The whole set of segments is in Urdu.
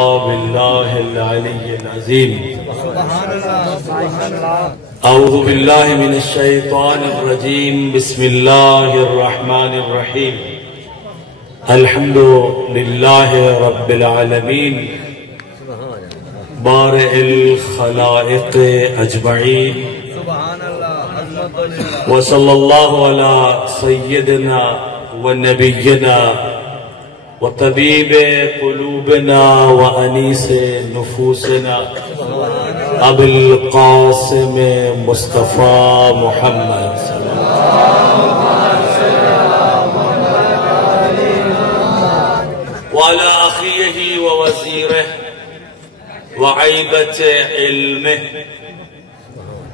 بالله العلي العظيم أعوذ بالله من الشيطان الرجيم بسم الله الرحمن الرحيم الحمد لله رب العالمين بارئ الخلائق أجمعين وصلى الله على سيدنا ونبينا وطبيب قلوبنا وأنيس نفوسنا أبي القاسم مصطفى محمد وعلى أخيه ووزيره وعيبة علمه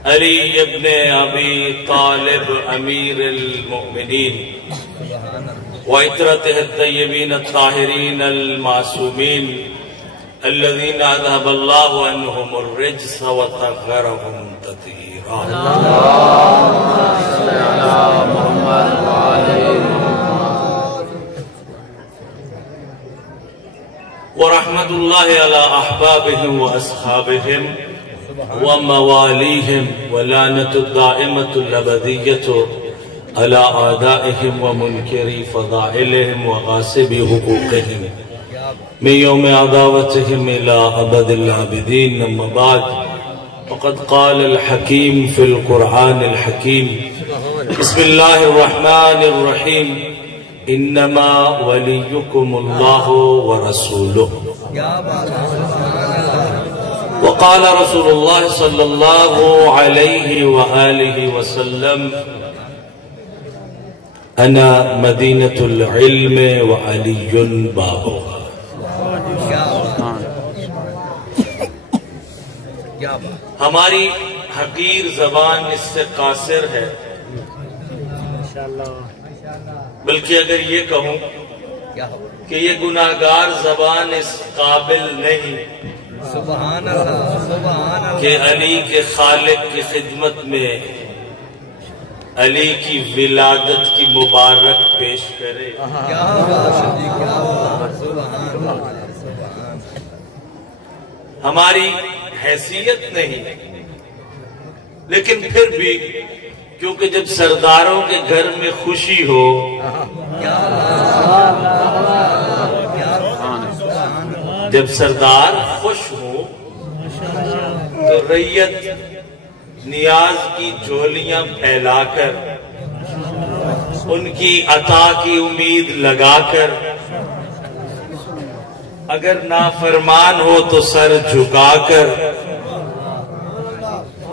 علي بن أبي طالب أمير المؤمنين وعطرته الطيبين الطاهرين المعصومين الذين أذهب الله عنهم الرجس وطهرهم تطهيرا اللهم صل على محمد وعلى ورحمة الله على أحبابهم وأصحابهم ومواليهم ولعنة الدائمة الأبدية على أعدائهم ومنكري فضائلهم وغاصبي حقوقهم من يوم عداوتهم إلى أبد العابدين. أما بعد وقد قال الحكيم في القرآن الحكيم بسم الله الرحمن الرحيم إنما وليكم الله ورسوله. وقال رسول الله صلى الله عليه وآله وسلم أنا مدينة العلم وعلي بابها. ہماری حقیر زبان اس سے قاصر ہے، بلکہ اگر یہ کہوں کہ یہ گناہگار زبان اس قابل نہیں کہ علی کے خالق کی خدمت میں علی کی ولادت کی مبارک پیش کرے. ہماری حیثیت نہیں، لیکن پھر بھی کیونکہ جب سرداروں کے گھر میں خوشی ہو جب سردار خوش ہو تو رعیت نیاز کی جھولیاں پھیلا کر ان کی عطا کی امید لگا کر اگر نافرمان ہو تو سر جھکا کر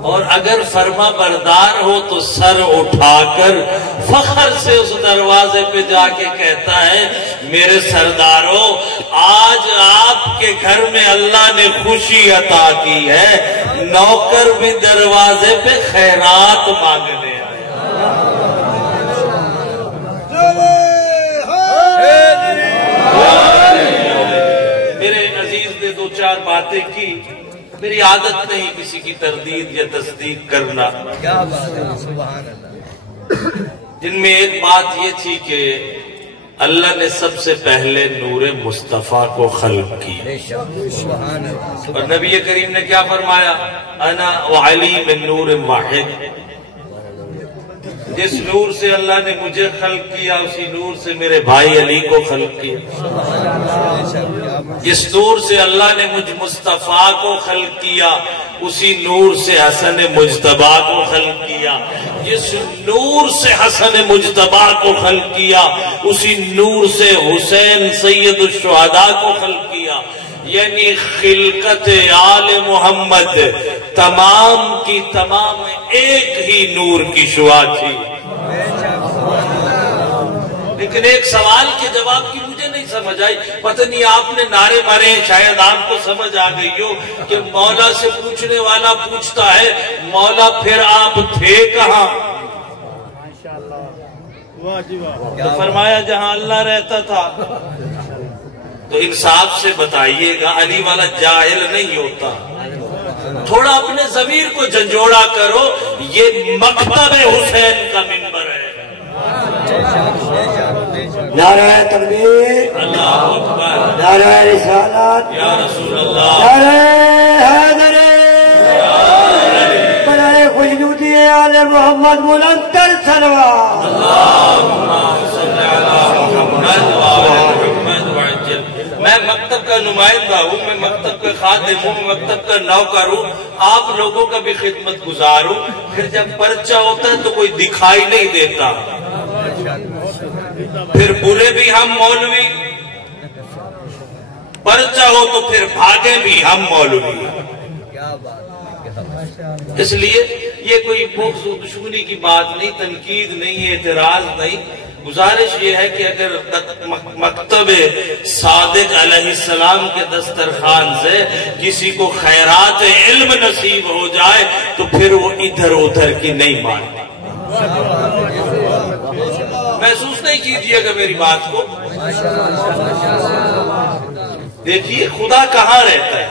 اور اگر فرما بردار ہو تو سر اٹھا کر فخر سے اس دروازے پہ جا کے کہتا ہے میرے سرداروں آج آپ کے گھر میں اللہ نے خوشی عطا کی ہے، نوکر بھی دروازے پہ خیرات مانگنے آیا. میرے عزیز نے دو چار باتیں کی، میری عادت نہیں کسی کی تردید یا تصدیق کرنا، جن میں ایک بات یہ تھی کہ اللہ نے سب سے پہلے نور مصطفیٰ کو خلق کیا اور نبی کریم نے کیا فرمایا انا وعلی من نور واحد. جس نور سے اللہ نے مجھے خلق کیا اسی نور سے میرے بھائی علی کو خلق کیا. جس نور سے اللہ نے مجھ مصطفیٰ کو خلق کیا اسی نور سے حسن مجتبیٰ کو خلق کیا. جس نور سے حسن مجتبیٰ کو خلق کیا اسی نور سے حسین سید الشہداء کو خلق کیا. یعنی خلقت آل محمد تمام کی تمام ایک ہی نور کی شعاع تھی. لیکن ایک سوال کے جواب کی مجھے نہیں سمجھ آئی، پتہ نہیں آپ نے نعرے مارے شاید آپ کو سمجھ آ گئی ہو کہ مولا سے پوچھنے والا پوچھتا ہے مولا پھر آپ تھے کہاں؟ تو فرمایا جہاں اللہ رہتا تھا. تو انصاف سے بتائیے گا علی والا جاہل نہیں ہوتا، تھوڑا اپنے ضمیر کو جھنجھوڑا کرو، یہ مکتب حسین کا منبر ہے. نعرہ تکبیر، اللہ اکبر، نعرہ رسالت، یا رسول اللہ، نعرہ حیدر، برائے خوشنودی آل محمد بلندتر صلوات۔ اللہم صلی علی محمد وآل محمد وعجل۔ میں مکتب کا نمائندہ ہوں، میں مکتب کا خادم ہوں، میں مکتب کا نوکر ہوں، آپ لوگوں کا بھی خدمت گزار ہوں۔ پھر جب پرچہ ہوتا ہے تو کوئی دکھائی نہیں دیتا، پھر برے بھی ہم مولوی، پرچہ ہو تو پھر بھاگے بھی ہم مولوی۔ اس لیے یہ کوئی بغض و دشمنی کی بات نہیں، تنقید نہیں، اعتراض نہیں۔ گزارش یہ ہے کہ اگر مکتب صادق علیہ السلام کے دسترخوان سے کسی کو خیرات علم نصیب ہو جائے تو پھر وہ ادھر ادھر کی نہیں مانتا۔ محسوس نہیں کیجئے گا میری بات کو۔ دیکھیے خدا کہاں رہتا ہے،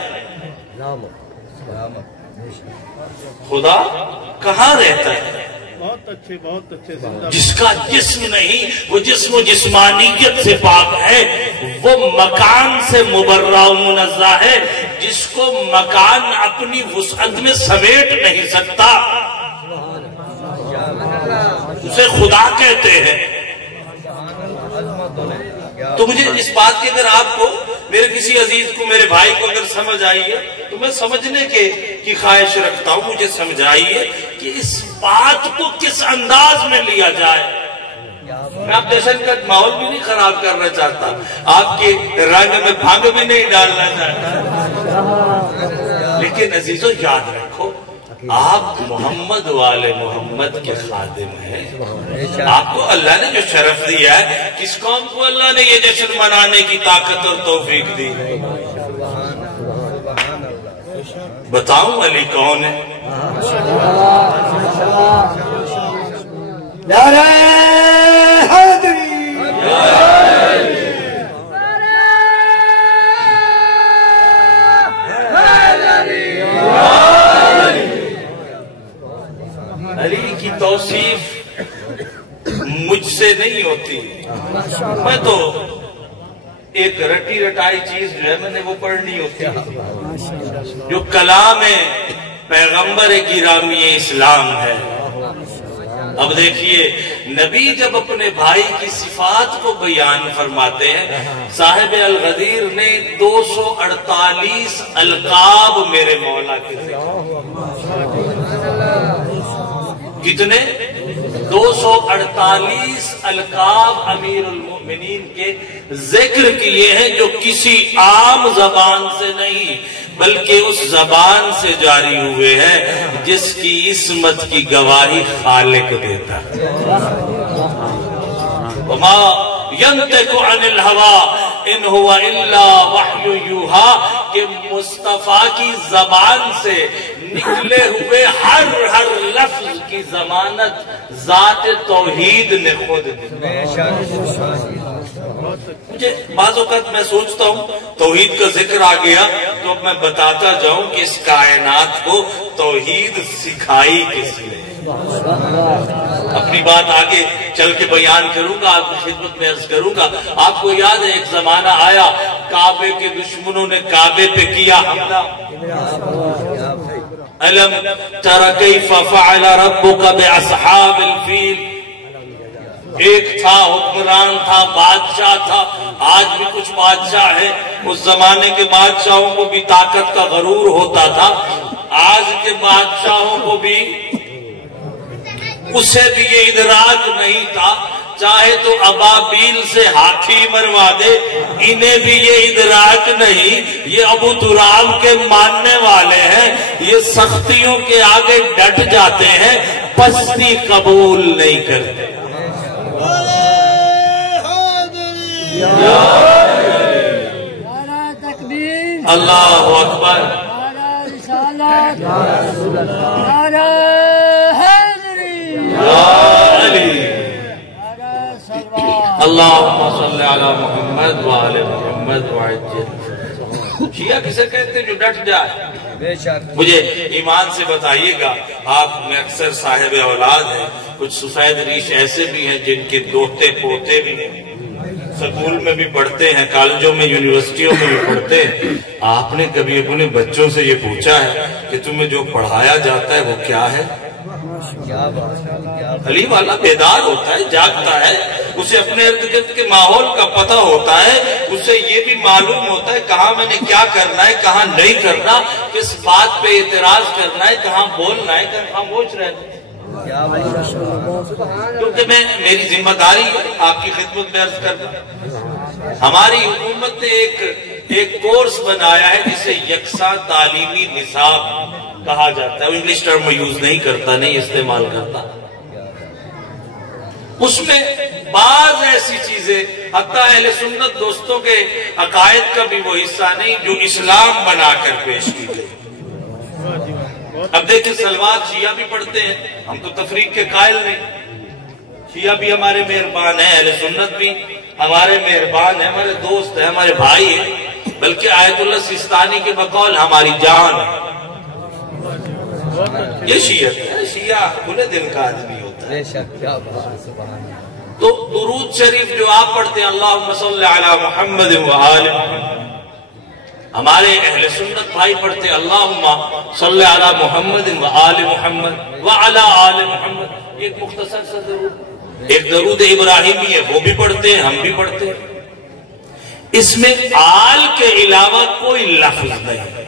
خدا کہاں رہتا ہے؟ بہت اچھے جس کا جسم نہیں، وہ جسم و جسمانیت سے پاک ہے، وہ مکان سے مبرہ و منزہ ہے، جس کو مکان اپنی وسعت میں سمیٹ نہیں سکتا اسے خدا کہتے ہیں۔ تو مجھے اس بات کی اگر آپ کو، میرے کسی عزیز کو، میرے بھائی کو اگر سمجھ آئی ہے تو میں سمجھنے کی خواہش رکھتا ہوں، مجھے سمجھائیے کہ اس بات کو کس انداز میں لیا جائے۔ میں آپ دہشت گرد ماحول بھی نہیں خراب کرنا چاہتا، آپ کے رنگ میں بھنگ بھی نہیں ڈالنا چاہتا، لیکن عزیزو یاد رکھو آپ محمد والے محمد کے خادم ہیں۔ آپ کو اللہ نے جو شرف دیا ہے، کس قوم کو اللہ نے یہ جشن منانے کی طاقت اور توفیق دی؟ بتاؤں علی کون ہے؟ نعرہ حیدری، علی کی توصیف مجھ سے نہیں ہوتی، میں تو ایک رٹی رٹائی چیز جو ہے میں نے وہ پڑھنی ہوتی ہے، جو کلام پیغمبر گرامی اسلام ہے۔ اب دیکھیے نبی جب اپنے بھائی کی صفات کو بیان فرماتے ہیں، صاحب الغدیر نے 248 القاب میرے مولا کے کتنے 248 القاب امیر المؤمنین کے ذکر کیے ہیں، جو کسی عام زبان سے نہیں بلکہ اس زبان سے جاری ہوئے ہیں جس کی عصمت کی گواہی خالق دیتا ہے۔ وما ينطق عن الهوى ان هو الا وحی یوحی، کہ مصطفیٰ کی زبان سے نکلے ہوئے ہر لفظ کی ضمانت ذات توحید نے خود دی۔ مجھے بعض اوقات میں سوچتا ہوں توحید کا ذکر آ گیا تو اب میں بتاتا جاؤں کہ اس کائنات کو توحید سکھائی کس نے۔ اپنی بات آگے چل کے بیان کروں گا، آپ کی خدمت میں عرض کروں گا۔ آپ کو یاد ہے ایک زمانہ آیا کعبے کے دشمنوں نے کعبے پہ کیا حملہ، أَلَمْ تَرَ كَيْفَ فَعَلَ رَبُّكَ بِأَصْحَابِ الْفِيلِ۔ ایک تھا حکمران تھا، بادشاہ تھا، آج بھی کچھ بادشاہ ہے، اس زمانے کے بادشاہوں کو بھی طاقت کا غرور ہوتا تھا، آج کے بادشاہوں کو بھی اسے بھی یہ ادراک نہیں تھا، چاہے تو ابابیل سے ہاتھی مروا دے، انہیں بھی یہ ادراک نہیں، یہ ابو تراب کے ماننے والے ہیں، یہ سختیوں کے آگے ڈٹ جاتے ہیں، پستی قبول نہیں کرتے۔ نعرہ تکبیر، اللہ اکبر، نعرہ رسالت، نعرہ حیدری، علی، نعرہ صلوات۔ اللہم صلی علی محمد وآل محمد وعجل۔ شیعہ کسے کہتے ہیں جو ڈٹ جائے؟ مجھے ایمان سے بتائیے گا، آپ میں اکثر صاحب اولاد ہیں، کچھ سفید ریش ایسے بھی ہیں جن کے دوتے پوتے بھی ہیں، سکول میں بھی پڑھتے ہیں، کالجوں میں، یونیورسٹیوں میں بھی پڑھتے ہیں، آپ نے کبھی اپنے بچوں سے یہ پوچھا ہے کہ تمہیں جو پڑھایا جاتا ہے وہ کیا ہے؟ علی والا بیدار ہوتا ہے، جاگتا ہے، اسے اپنے ارد گرد کے ماحول کا پتہ ہوتا ہے، اسے یہ بھی معلوم ہوتا ہے کہاں میں نے کیا کرنا ہے، کہاں نہیں کرنا، کس بات پہ اعتراض کرنا ہے، کہاں بولنا ہے، کہاں خاموش رہنا ہے۔ کیونکہ میری ذمہ داری آپ کی خدمت میں عرض کرنا، ہماری حکومت نے ایک کورس بنایا ہے جسے یکساں تعلیمی نصاب کہا جاتا ہے، وہ انگلش ٹرم میں یوز نہیں کرتا، نہیں استعمال کرتا۔ اس میں بعض ایسی چیزیں حتیٰ اہل سنت دوستوں کے عقائد کا بھی وہ حصہ نہیں جو اسلام بنا کر پیش کی گئی۔ اب دیکھیں سلوات شیعہ بھی پڑھتے ہیں، ہم تو تفریق کے قائل نہیں، شیعہ بھی ہمارے مہربان ہیں، اہل سنت بھی ہمارے مہربان ہیں، ہمارے دوست ہیں، ہمارے بھائی ہیں، بلکہ آیت اللہ سیستانی کے بقول ہماری جان ہے۔ یہ شیعہ ہے، شیعہ کھلے دل کا آدمی ہوتا ہے۔ تو درود شریف جو آپ پڑھتے ہیں اللہم صلی علی محمد و آل محمد، ہمارے اہل سنت بھائی پڑھتے ہیں اللہم صلی علی محمد و آل محمد و علی آل محمد، ایک مختصر سا درود، ایک درود ابراہیمی ہے، وہ بھی پڑھتے ہیں، ہم بھی پڑھتے ہیں۔ اس میں آل کے علاوہ کوئی لفظ نہیں۔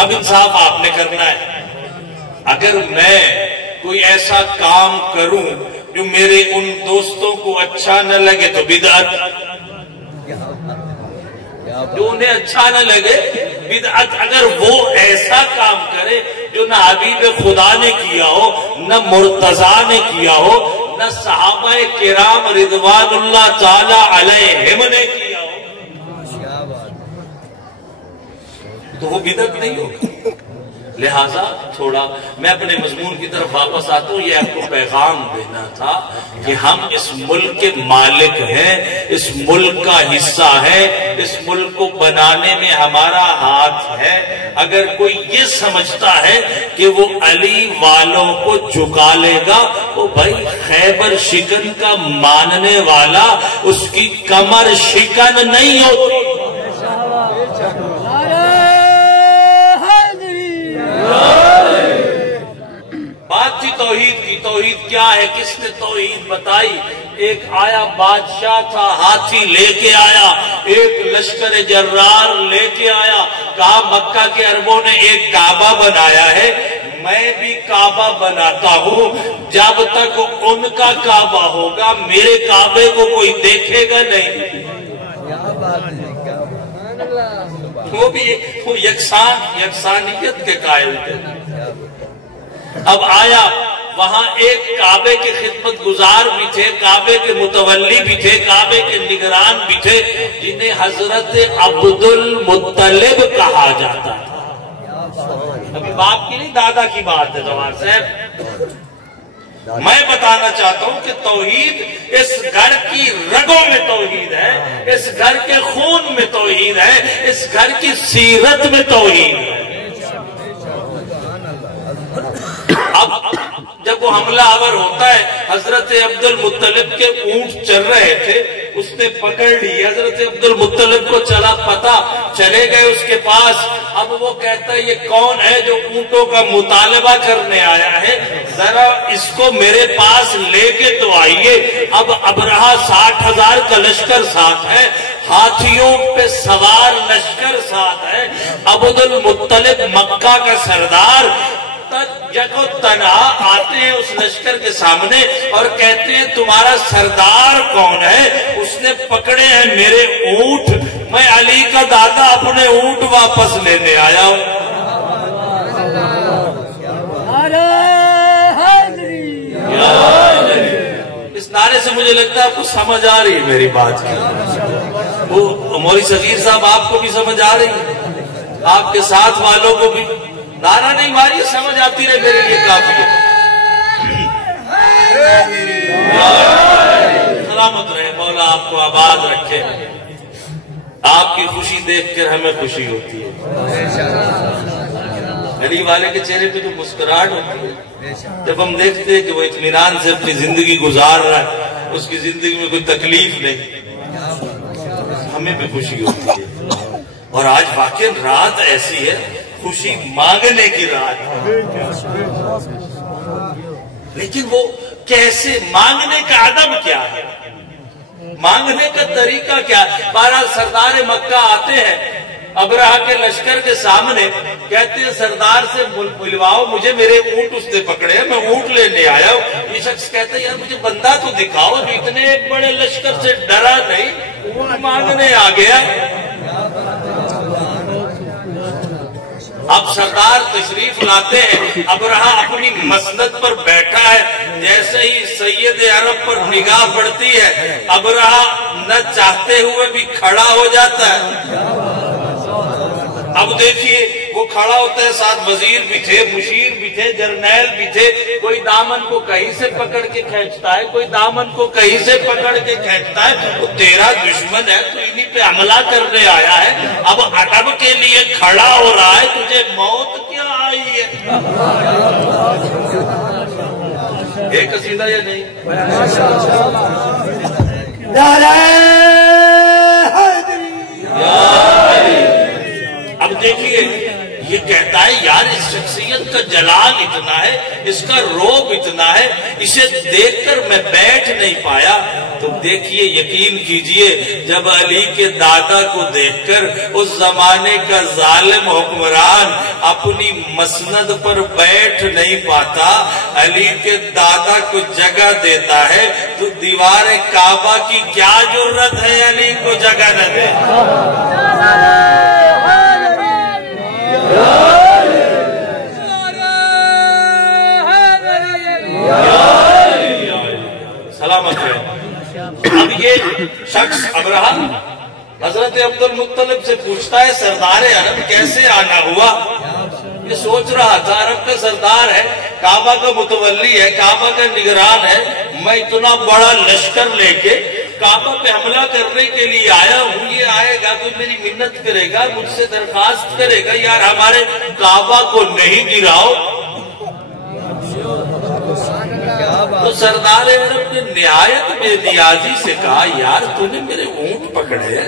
اب انصاف آپ نے کرنا ہے، اگر میں کوئی ایسا کام کروں جو میرے ان دوستوں کو اچھا نہ لگے تو بدعت، جو انہیں اچھا نہ لگے بدعت۔ اگر وہ ایسا کام کرے جو نہ حبیب خدا نے کیا ہو، نہ مرتضیٰ نے کیا ہو، نہ صحابہ کرام رضوان اللہ تعالی علیہم نے کیا ہو، تو وہ بدعت نہیں ہوگی۔ لہٰذا تھوڑا میں اپنے مضمون کی طرف واپس آتا ہوں، یہ آپ کو پیغام دینا تھا کہ ہم اس ملک کے مالک ہیں، اس ملک کا حصہ ہے، اس ملک کو بنانے میں ہمارا ہاتھ ہے۔ اگر کوئی یہ سمجھتا ہے کہ وہ علی والوں کو جھکا لے گا، وہ بھائی خیبر شکن کا ماننے والا اس کی کمر شکن نہیں ہوتی۔ بات تھی توحید کی، توحید کیا ہے، کس نے توحید بتائی؟ ایک آیا بادشاہ تھا، ہاتھی لے کے آیا، ایک لشکر جرار لے کے آیا، کہا مکہ کے عربوں نے ایک کعبہ بنایا ہے، میں بھی کعبہ بناتا ہوں، جب تک ان کا کعبہ ہوگا میرے کعبے کو کوئی دیکھے گا نہیں۔ وہ بھی یکسانیت کے قائل تھے۔ اب آیا وہاں ایک کعبے کے خدمت گزار بھی تھے، کعبے کے متولی بھی تھے، کعبے کے نگران بھی تھے، جنہیں حضرت عبد المطلب کہا جاتا تھا۔ ابھی باپ کی نہیں دادا کی بات ہے جوان صاحب۔ میں بتانا چاہتا ہوں کہ توحید اس گھر کی رگوں میں توحید ہے، اس گھر کے خون میں توحید ہے، اس گھر کی سیرت میں توحید ہے۔ اب جب وہ حملہ آور ہوتا ہے، حضرت عبد المطلب کے اونٹ چل رہے تھے، اس نے پکڑ لی، حضرت عبد المطلب کو چلا پتا، چلے گئے اس کے پاس۔ اب وہ کہتا ہے یہ کون ہے جو اونٹوں کا مطالبہ کرنے آیا ہے، ذرا اس کو میرے پاس لے کے تو آئیے۔ اب ابرہہ 60,000 کا لشکر ساتھ ہے، ہاتھیوں پہ سوار لشکر ساتھ ہے، عبد المطلب مکہ کا سردار جگہ تنہا آتے ہیں اس لشکر کے سامنے اور کہتے ہیں تمہارا سردار کون ہے؟ اس نے پکڑے ہیں میرے اونٹ، میں علی کا دادا اپنے اونٹ واپس لینے آیا ہوں۔ اس نعرے سے مجھے لگتا ہے آپ کو سمجھ آ رہی ہے میری بات کی، وہ مولوی صغیر صاحب آپ کو بھی سمجھ آ رہی ہے، آپ کے ساتھ والوں کو بھی۔ نعرہ نہیں ماری، سمجھ آتی رہے میرے لیے کافی ہے۔ سلامت رہے، مولا آپ کو آباد رکھے، آپ کی خوشی دیکھ کر ہمیں خوشی ہوتی ہے۔ علی والے کے چہرے پہ جو مسکراہٹ ہوتی ہے جب ہم دیکھتے ہیں کہ وہ اطمینان سے اپنی زندگی گزار رہا ہے، اس کی زندگی میں کوئی تکلیف نہیں، ہمیں بھی خوشی ہوتی ہے۔ اور آج واقعی رات ایسی ہے، خوشی مانگنے کی رات ہے، لیکن وہ کیسے مانگنے کا ادب کیا ہے، مانگنے کا طریقہ کیا ہے؟ بہرحال سردار مکہ آتے ہیں ابرہہ کے لشکر کے سامنے، کہتے ہیں سردار سے ملواؤ مجھے، میرے اونٹ اس نے پکڑے ہیں، میں اونٹ لینے آیا ہوں۔ یہ شخص کہتا ہے یار مجھے بندہ تو دکھاؤ جو اتنے ایک بڑے لشکر سے ڈرا نہیں، اونٹ مانگنے آ گیا۔ اب سردار تشریف لاتے ہیں، ابرہہ اپنی مسند پر بیٹھا ہے، جیسے ہی سید عرب پر نگاہ پڑتی ہے ابرہہ نہ چاہتے ہوئے بھی کھڑا ہو جاتا ہے۔ اب دیکھیے وہ کھڑا ہوتا ہے، ساتھ وزیر بھی تھے، مشیر بھی تھے، جرنیل بھی تھے، کوئی دامن کو کہیں سے پکڑ کے کھینچتا ہے، کوئی دامن کو کہیں سے پکڑ کے کھینچتا ہے۔ وہ تیرا دشمن ہے تو انہی پہ حملہ کرنے آیا ہے، اب ادب کے لیے کھڑا ہو رہا ہے، تجھے موت کیا آئی ہے؟ ایک قصیدہ یا نہیں؟ اب دیکھیے یہ کہتا ہے یار اس شخصیت کا جلال اتنا ہے، اس کا روب اتنا ہے، اسے دیکھ کر میں بیٹھ نہیں پایا۔ تو دیکھیے یقین کیجئے جب علی کے دادا کو دیکھ کر اس زمانے کا ظالم حکمران اپنی مسند پر بیٹھ نہیں پاتا، علی کے دادا کو جگہ دیتا ہے، تو دیوار کعبہ کی کیا جرت ہے علی کو جگہ نہ دے؟ سلامت ہے۔ اب یہ شخص ابرہہ حضرت عبد المطلب سے پوچھتا ہے سردار عرب کیسے آنا ہوا؟ یہ سوچ رہا تھا عرب کا سردار ہے، کعبہ کا متولی ہے، کعبہ کا نگران ہے، میں اتنا بڑا لشکر لے کے کعبہ پہ حملہ کرنے کے لیے آیا ہوں، یہ آئے گا کوئی میری منت کرے گا، مجھ سے درخواست کرے گا یار ہمارے کعبہ کو نہیں گراؤ۔ تو سردار عرب نے نہایت بے نیازی سے کہا یار تو نے میرے اونٹ پکڑے،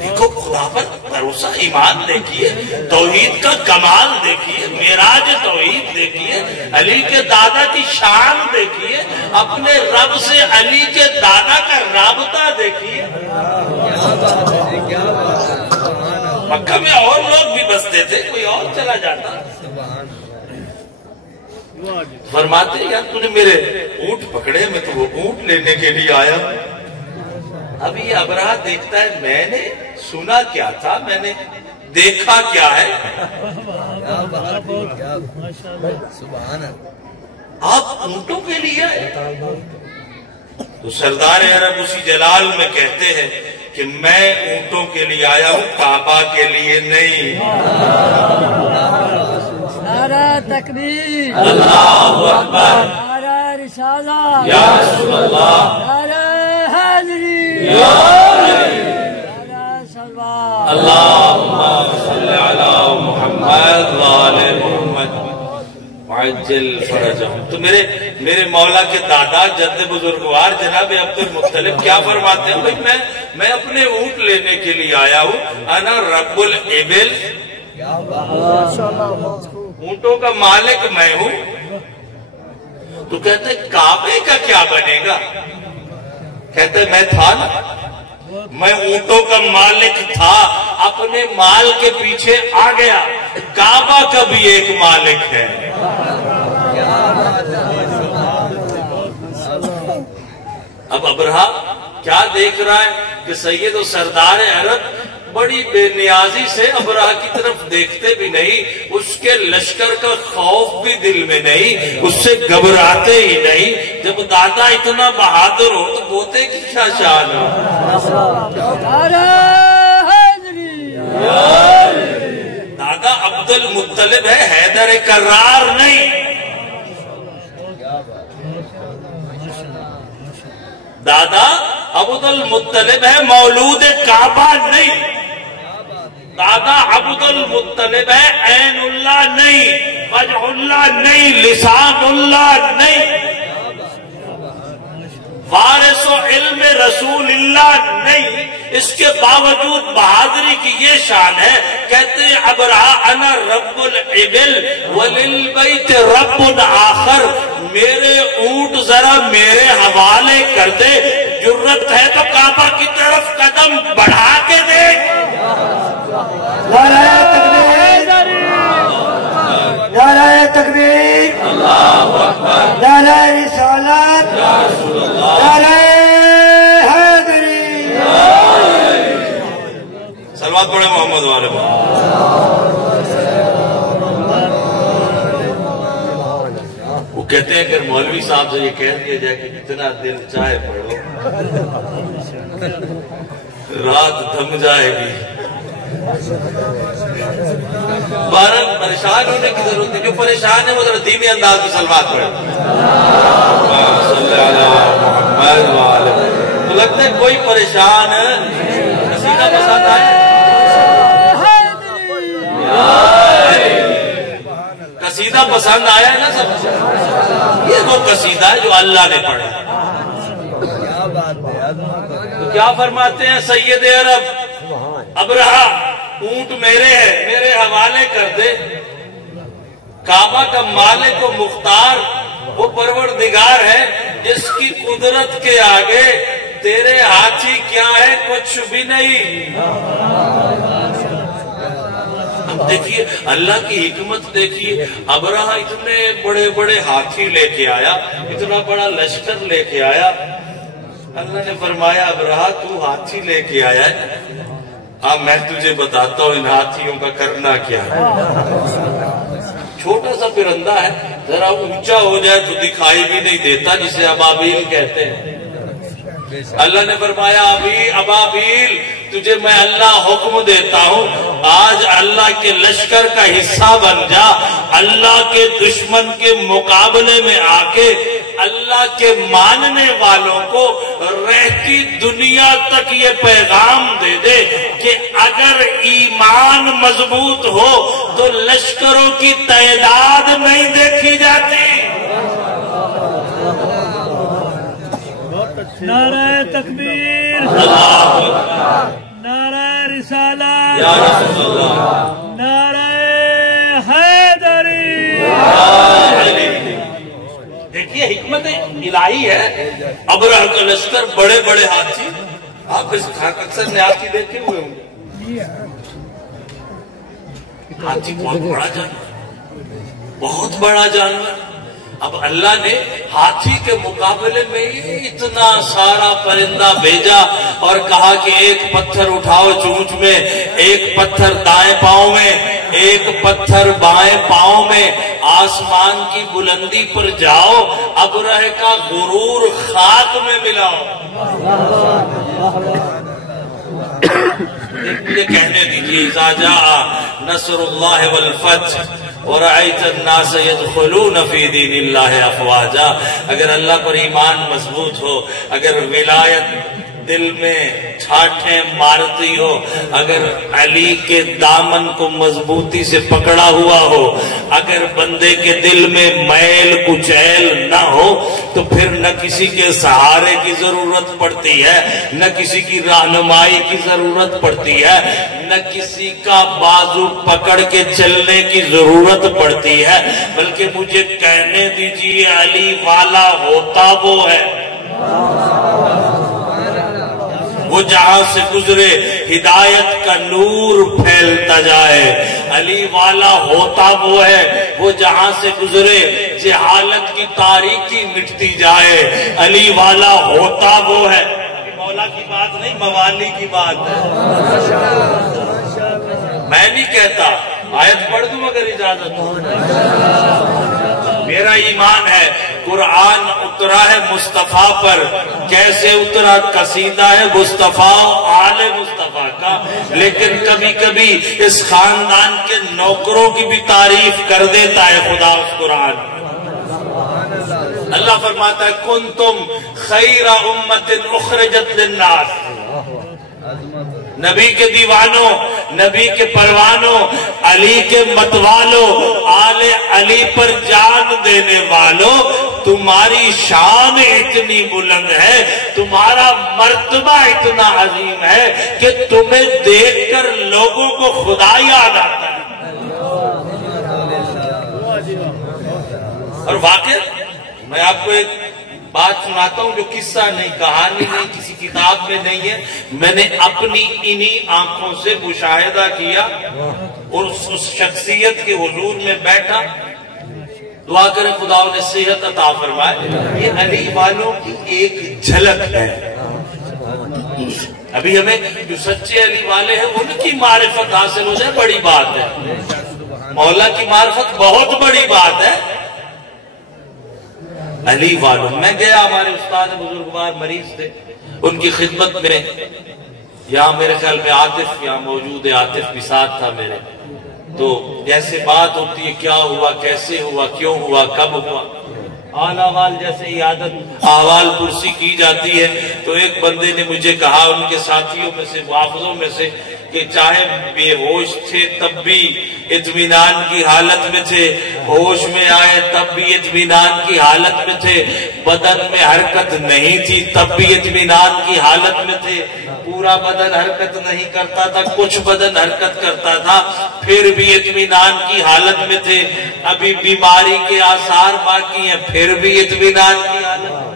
دیکھو خدا پر بھروسہ، ایمان دیکھیے، توحید کا کمال دیکھیے، معراج توحید دیکھیے، علی کے دادا کی شان دیکھیے، اپنے رب سے علی کے دادا کا رابطہ دیکھیے۔ مکہ میں اور لوگ بھی بستے تھے، کوئی اور چلا جاتا، فرماتے یار تو نے میرے اونٹ پکڑے، میں تو وہ اونٹ لینے کے لیے آیا۔ اب یہ ابرہہ دیکھتا ہے میں نے سنا کیا تھا، میں نے دیکھا کیا ہے، آپ اونٹوں کے لیے آئے؟ تو سردار عرب اسی جلال میں کہتے ہیں کہ میں اونٹوں کے لیے آیا ہوں، کعبہ کے لیے نہیں۔ نعرہ تکبیر، اللہ اکبر، نعرہ رسالہ، یا رسول اللہ، نعرہ حیدری، یا علی، نعرہ صلوات، اللہم صلی علی محمد وآل محمد وعجل فرجہم۔ تو میرے مولا کے دادا جد بزرگوار جناب عبد المطلب کیا فرماتے ہیں؟ بھئی میں اپنے اونٹ لینے کے لیے آیا ہوں، انا رب الابل، اونٹوں کا مالک میں ہوں۔ تو کہتے ہیں کعبے کا کیا بنے گا؟ کہتے ہیں میں تھا نا، میں اونٹوں کا مالک تھا، اپنے مال کے پیچھے آ گیا، کعبہ کا بھی ایک مالک ہے۔ اب ابرہہ کیا دیکھ رہا ہے کہ سید و سردار عرب بڑی بے نیازی سے ابرہہ کی طرف دیکھتے بھی نہیں، اس کے لشکر کا خوف بھی دل میں نہیں، اس سے گھبراتے ہی نہیں۔ جب دادا اتنا بہادر ہو تو بوتے کی کیا شان ہو؟ دادا عبد المطلب ہے، حیدر کرار نہیں۔ دادا عبد المطلب ہے، مولود کعبہ نہیں۔ دادا عبد المطلب ہے، عین اللہ نہیں، وجہ اللہ نہیں، لسان اللہ نہیں۔ وارث و علم رسول اللہ نہیں، اس کے باوجود بہادری کی یہ شان ہے، کہتے ہیں ابرہا انا رب العبل وللبیت رب آخر، میرے اونٹ ذرا میرے حوالے کر دے، جرت ہے تو کعبہ کی طرف قدم بڑھا کے دیکھ۔ نعرہ تکبیر، نعرہ تکبیر، نعرہ رسالت، نعرہ حیدری۔ صلوات پڑھیں محمد والے وہ کہتے ہیں کہ مولوی صاحب سے یہ کہہ دیا جائے کہ جتنا دل چاہے پڑھو، رات تھم جائے گی۔ بہرحال پریشان ہونے کی ضرورت نہیں، جو پریشان ہے وہ ذرا دھیمی انداز میں صلوات پڑھے۔ تو لگتا ہے کوئی پریشان قصیدہ پسند آئے، قصیدہ پسند آیا ہے نا سب؟ یہ وہ قصیدہ ہے جو اللہ نے پڑھا۔ تو کیا فرماتے ہیں سید عرب، ابرہا اونٹ میرے ہے، میرے حوالے کر دے، کعبہ کا مالک و مختار وہ پروردگار ہے جس کی قدرت کے آگے تیرے ہاتھی کیا ہے، کچھ بھی نہیں۔ اب دیکھیے اللہ کی حکمت دیکھیے، ابرہا اتنے بڑے بڑے ہاتھی لے کے آیا، اتنا بڑا لشکر لے کے آیا، اللہ نے فرمایا ابرہا تو ہاتھی لے کے آیا ہے، ہاں میں تجھے بتاتا ہوں ان ہاتھیوں کا کرنا کیا ہے۔ چھوٹا سا پرندہ ہے، ذرا اونچا ہو جائے تو دکھائی بھی نہیں دیتا، جسے ابابیل کہتے ہیں۔ اللہ نے فرمایا ابابیل تجھے میں اللہ حکم دیتا ہوں، آج اللہ کے لشکر کا حصہ بن جا، اللہ کے دشمن کے مقابلے میں آ کے اللہ کے ماننے والوں کو رہتی دنیا تک یہ پیغام دے دے کہ اگر ایمان مضبوط ہو تو لشکروں کی تعداد نہیں دیکھی جاتی۔ نعرہ تکبیر، نعرہ رسالت، یا رسول اللہ، نعرہ حیدری۔ دیکھیے حکمت الہی ہے، ابرہا کا لشکر بڑے بڑے ہاتھی، آپ اس اکثر نے ہاتھی دیکھے ہوئے ہوں گے، ہاتھی بہت بڑا جانور، بہت بڑا جانور۔ اب اللہ نے ہاتھی کے مقابلے میں اتنا سارا پرندہ بھیجا اور کہا کہ ایک پتھر اٹھاؤ چونچ میں، ایک پتھر دائیں پاؤں میں، ایک پتھر بائیں پاؤں میں، آسمان کی بلندی پر جاؤ، ابرہے کا غرور خاک میں ملاؤ۔ مجھے کہنے دیجیے اذا جاء نصر اللہ والفتح وَرَأَيْتَ النَّاسَ يَدْخُلُونَ فِي دِينِ اللَّهِ أَفْوَاجًا، اگر اللہ پر ایمان مضبوط ہو، اگر ولایت دل میں چھاٹیں مارتی ہو، اگر علی کے دامن کو مضبوطی سے پکڑا ہوا ہو، اگر بندے کے دل میں میل کچیل نہ ہو، تو پھر نہ کسی کے سہارے کی ضرورت پڑتی ہے، نہ کسی کی رہنمائی کی ضرورت پڑتی ہے، نہ کسی کا بازو پکڑ کے چلنے کی ضرورت پڑتی ہے، بلکہ مجھے کہنے دیجیے علی والا ہوتا وہ ہے، وہ جہاں سے گزرے ہدایت کا نور پھیلتا جائے، علی والا ہوتا وہ ہے، وہ جہاں سے گزرے جہالت کی تاریکی مٹتی جائے، علی والا ہوتا وہ ہے۔ مولا کی بات نہیں، موالی کی بات ہے، میں نہیں کہتا، آیت پڑھ دوں اگر اجازت ہو۔ میرا ایمان ہے قرآن اترا ہے مصطفیٰ پر، کیسے اترا؟ قصیدہ ہے مصطفیٰ آل مصطفیٰ کا، لیکن کبھی کبھی اس خاندان کے نوکروں کی بھی تعریف کر دیتا ہے خدا اس قرآن۔ اللہ فرماتا ہے کنتم خیر امت اخرجت للناس، نبی کے دیوانوں، نبی کے پروانوں، علی کے متوالوں، آل علی پر جان دینے والوں، تمہاری شان اتنی بلند ہے، تمہارا مرتبہ اتنا عظیم ہے کہ تمہیں دیکھ کر لوگوں کو خدا یاد آتا ہے۔ اور واقعی میں آپ کو ایک بات سناتا ہوں جو قصہ نہیں، کہانی نہیں، کسی کتاب میں نہیں ہے، میں نے اپنی انہی آنکھوں سے مشاہدہ کیا اور اس شخصیت کے حضور میں بیٹھا۔ دعا کریں خدا انہیں صحت عطا فرمائے۔ یہ علی والوں کی ایک جھلک ہے۔ ابھی ہمیں جو سچے علی والے ہیں ان کی معرفت حاصل ہو جائے بڑی بات ہے، مولا کی معرفت بہت بڑی بات ہے۔ علی والوں میں گیا، ہمارے استاد بزرگوار مریض تھے، ان کی خدمت میں، یہاں میرے خیال میں عاطف یہاں موجود ہے، عاطف بھی ساتھ تھا میرے، تو جیسے بات ہوتی ہے کیا ہوا، کیسے ہوا، کیوں ہوا، کب ہوا، حال احوال جیسے عیادت احوال پرسی کی جاتی ہے، تو ایک بندے نے مجھے کہا ان کے ساتھیوں میں سے، محافظوں میں سے، کہ چاہے بے ہوش تھے تب بھی اطمینان کی حالت میں تھے، ہوش میں آئے تب بھی اطمینان کی حالت میں تھے، بدن میں حرکت نہیں تھی تب بھی اطمینان کی حالت میں تھے، پورا بدن حرکت نہیں کرتا تھا، کچھ بدن حرکت کرتا تھا، پھر بھی اطمینان کی حالت میں تھے، ابھی بیماری کے آثار باقی ہیں، پھر بھی اطمینان کی حالت میں۔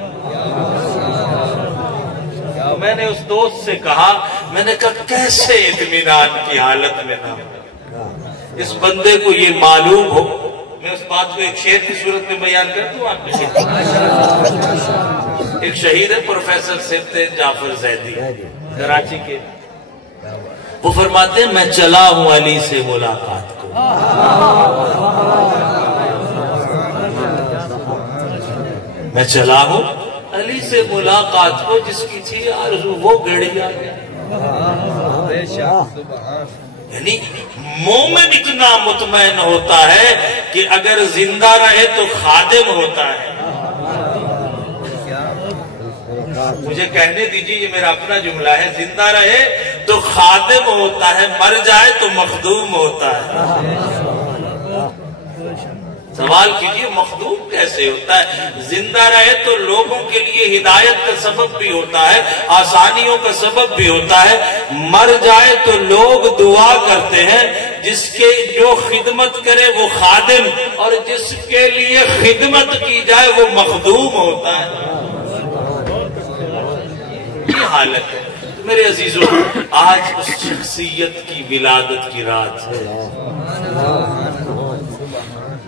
میں نے اس دوست سے کہا، میں نے کہا کیسے اطمینان کی حالت میں نہ ہو؟ اس بندے کو یہ معلوم ہو، میں اس بات کو ایک شعر کی صورت میں بیان کر دوں آپ کے ایک شہید ہے پروفیسر سید جعفر زیدی کراچی کے، وہ فرماتے ہیں میں چلا ہوں علی سے ملاقات کو، میں چلا ہوں علی سے ملاقات کو، جس کی تھی آرزو وہ گھڑی آ گیا۔ یعنی مومن اتنا مطمئن ہوتا ہے کہ اگر زندہ رہے تو خادم ہوتا ہے۔ مجھے کہنے دیجیے، یہ میرا اپنا جملہ ہے، زندہ رہے تو خادم ہوتا ہے، مر جائے تو مخدوم ہوتا ہے۔ سوال کیجئے مخدوم کیسے ہوتا ہے؟ زندہ رہے تو لوگوں کے لیے ہدایت کا سبب بھی ہوتا ہے، آسانیوں کا سبب بھی ہوتا ہے، مر جائے تو لوگ دعا کرتے ہیں، جس کے جو خدمت کرے وہ خادم، اور جس کے لیے خدمت کی جائے وہ مخدوم ہوتا ہے۔ یہ حالت ہے میرے عزیزوں، آج اس شخصیت کی ولادت کی رات ہے۔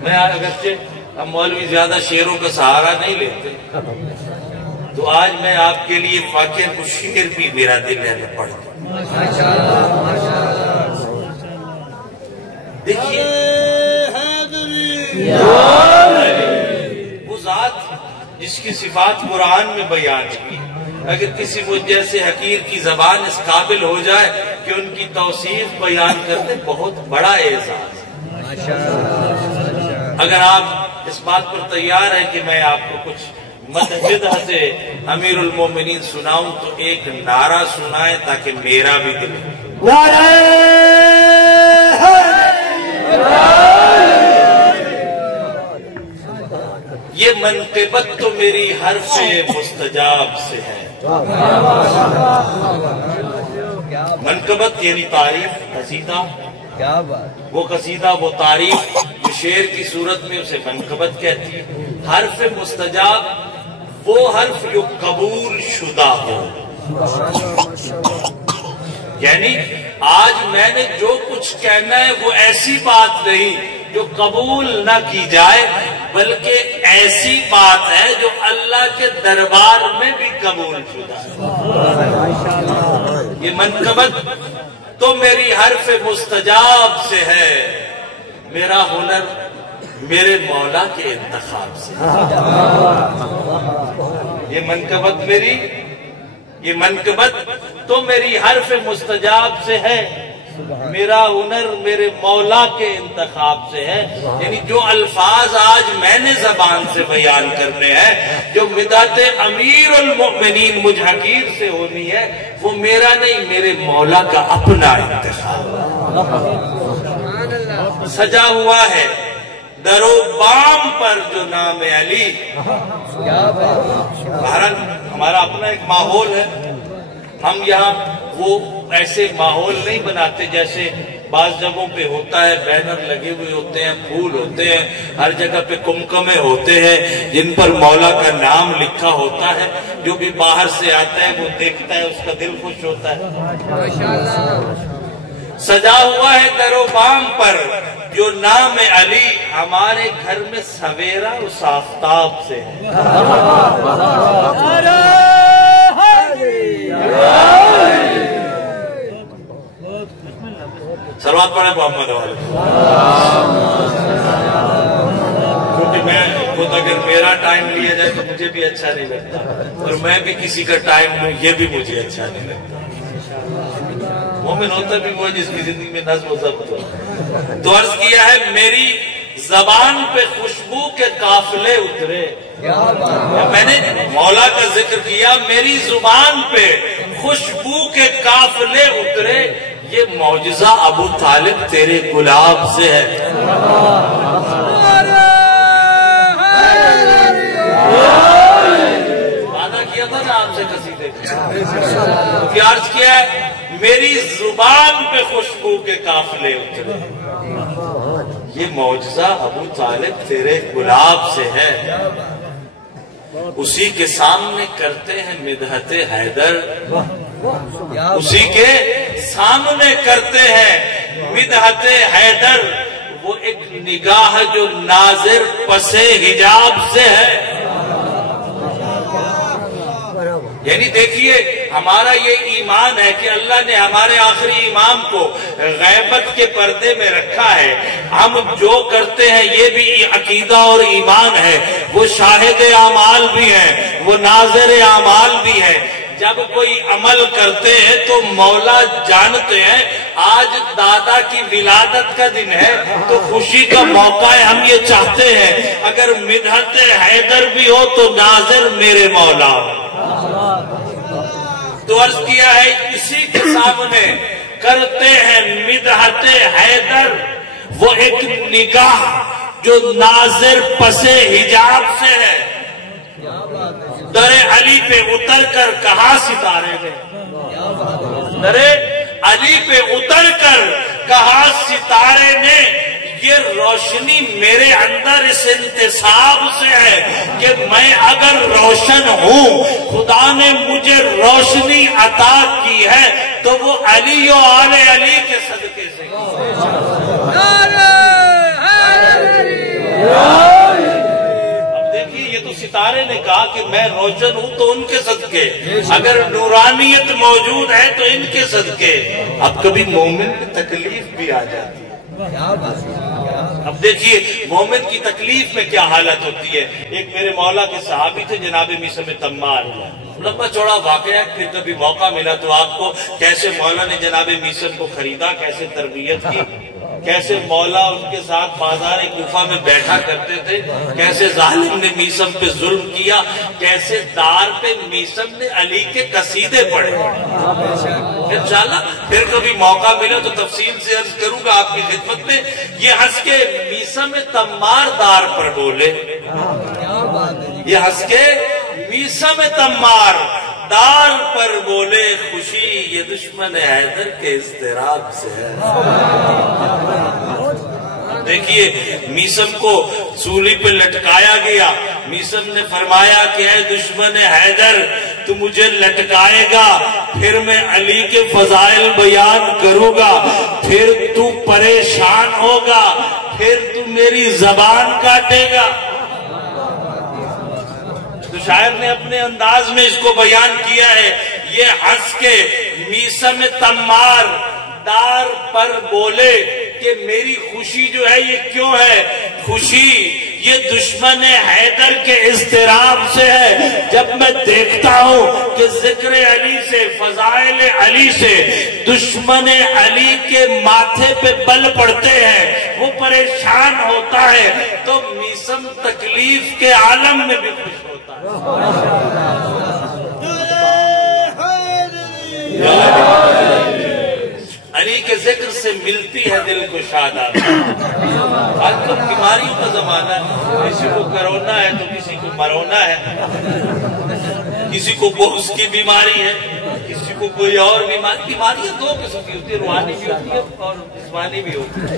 میں اگرچہ ہم مولوی زیادہ شعروں کا سہارا نہیں لیتے، تو آج میں آپ کے لیے واقعہ کچھ شعر بھی میرا دل ہے میں پڑھ دوں۔ دیکھیے وہ ذات جس کی صفات قرآن میں بیان کی، اگر کسی مجھ جیسے حقیر کی زبان اس قابل ہو جائے کہ ان کی توصیف بیان کرتے، بہت بڑا اعزاز۔ اگر آپ اس بات پر تیار ہیں کہ میں آپ کو کچھ مدح سے امیر المومنین سناؤں، تو ایک نعرہ سنائے تاکہ میرا بھی دل نعرہ یہ منقبت تو میری حرف مستجاب سے ہے۔ منقبت یعنی تعریف، قصیدہ، وہ قصیدہ، وہ تعریف جو شعر کی صورت میں اسے منقبت کہتی ہے۔ حرف مستجاب وہ حرف جو قبول شدہ ہو، یعنی آج میں نے جو کچھ کہنا ہے وہ ایسی بات نہیں جو قبول نہ کی جائے، بلکہ ایسی بات ہے جو اللہ کے دربار میں بھی قبول شدہ ہے۔ یہ منقبت تو میری حرف مستجاب سے ہے، میرا ہنر میرے مولا کے انتخاب سے۔ یہ منقبت میری، یہ منقبت تو میری حرف مستجاب سے ہے، میرا ہنر میرے مولا کے انتخاب سے ہے۔ یعنی جو الفاظ آج میں نے زبان سے بیان کرنے ہیں، جو مدحت امیر المؤمنین مجھ حقیر سے ہونی ہے، وہ میرا نہیں، میرے مولا کا اپنا انتخاب سجا ہوا ہے در و بام پر جو نام علی. بہرحال ہمارا اپنا ایک ماحول ہے. ہم یہاں وہ ایسے ماحول نہیں بناتے جیسے بعض جگہوں پہ ہوتا ہے. بینر لگے ہوئے ہوتے ہیں, پھول ہوتے ہیں, ہر جگہ پہ کمکمے ہوتے ہیں جن پر مولا کا نام لکھا ہوتا ہے. جو بھی باہر سے آتا ہے وہ دیکھتا ہے, اس کا دل خوش ہوتا ہے. سجا ہوا ہے در و بام پر جو نام علی, ہمارے گھر میں سویرا اس آفتاب سے ہے. سلوات پڑھیں محمد والے. کیونکہ میں خود اگر میرا ٹائم لیا جائے تو مجھے بھی اچھا نہیں لگتا, اور میں بھی کسی کا ٹائم لوں یہ بھی مجھے اچھا نہیں لگتا. مومن ہوتا بھی وہ جس کی زندگی میں نظم و ضبط ہو. تو عرض کیا ہے میری زبان پہ خوشبو کے قافلے اترے. میں نے مولا کا ذکر کیا, میری زبان پہ خوشبو کے قافلے اترے. یہ معجزہ ابو طالب تیرے گلاب سے ہے. وعدہ کیا تھا نا آپ سے قصیدے کا. عرض کیا ہے میری زبان پہ خوشبو کے قافلے اترے. یہ معجزہ ابو طالب تیرے گلاب سے ہے. اسی کے سامنے کرتے ہیں مدحت حیدر, اسی کے سامنے کرتے ہیں مدحت حیدر. وہ ایک نگاہ جو ناظر پسے حجاب سے ہے. یعنی دیکھیے ہمارا یہ ایمان ہے کہ اللہ نے ہمارے آخری امام کو غیبت کے پردے میں رکھا ہے. ہم جو کرتے ہیں یہ بھی عقیدہ اور ایمان ہے. وہ شاہد اعمال بھی ہے, وہ ناظر اعمال بھی ہے. جب کوئی عمل کرتے ہیں تو مولا جانتے ہیں آج دادا کی ولادت کا دن ہے تو خوشی کا موقع ہے. ہم یہ چاہتے ہیں اگر مدحت حیدر بھی ہو تو ناظر میرے مولا. تو عرض کیا ہے اسی کے سامنے کرتے ہیں مدحت حیدر. وہ ایک نگاہ جو ناظر پسے حجاب سے ہے. در علی پہ اتر کر کہا ستارے نے, در علی پہ اتر کر کہا ستارے نے. یہ روشنی میرے اندر اس انتصاب سے ہے کہ میں اگر روشن ہوں, خدا نے مجھے روشنی عطا کی ہے تو وہ علی و آل علی کے صدقے سے. اب دیکھیے یہ تو ستارے نے کہا کہ میں روشن ہوں تو ان کے صدقے, اگر نورانیت موجود ہے تو ان کے صدقے. اب کبھی مومن میں تکلیف بھی آ جاتی ہے. اب دیکھیے مومن کی تکلیف میں کیا حالت ہوتی ہے. ایک میرے مولا کے صحابی تھے جناب میثم تمار. لمبا چوڑا واقعہ ہے, پھر کبھی موقع ملا تو آپ کو کیسے مولا نے جناب میثم کو خریدا, کیسے تربیت کی, کیسے مولا ان کے ساتھ بازار کوفہ میں بیٹھا کرتے تھے, کیسے ظالم نے میثم پہ ظلم کیا, کیسے دار پہ میثم نے علی کے قصیدے پڑھے. انشاءاللہ پھر کبھی موقع ملا تو تفصیل سے عرض کروں گا آپ کی خدمت میں. یہ ہنس کے میثم تمار دار پر بولے, یہ ہنس کے میثم تمار دار پر بولے, خوشی یہ دشمن حیدر کے اضطراب سے ہے. دیکھیے میثم کو سولی پہ لٹکایا گیا. میثم نے فرمایا کہ اے دشمن حیدر تو مجھے لٹکائے گا, پھر میں علی کے فضائل بیان کروں گا, پھر تو پریشان ہوگا, پھر تو میری زبان کاٹے گا. تو شاعر نے اپنے انداز میں اس کو بیان کیا ہے. یہ ہنس کے میثم تمار دار پر بولے کہ میری خوشی جو ہے یہ کیوں ہے. خوشی یہ دشمن حیدر کے اضطراب سے ہے. جب میں دیکھتا ہوں کہ ذکر علی سے, فضائل علی سے دشمن علی کے ماتھے پہ بل پڑتے ہیں, وہ پریشان ہوتا ہے, تو میثم تکلیف کے عالم میں بھی خوش ہوتا ہے. علی کے ذکر سے ملتی ہے دل کو شادابی. آج کل بیماریوں کا زمانہ ہے. کسی کو کرونا ہے تو کسی کو مرونا ہے, کسی کو بغض کی بیماری ہے, کسی کو کوئی اور بیماری. بیماریاں دو قسم کی ہوتی ہے, روحانی بھی ہوتی ہے اور جسمانی بھی ہوتی ہے.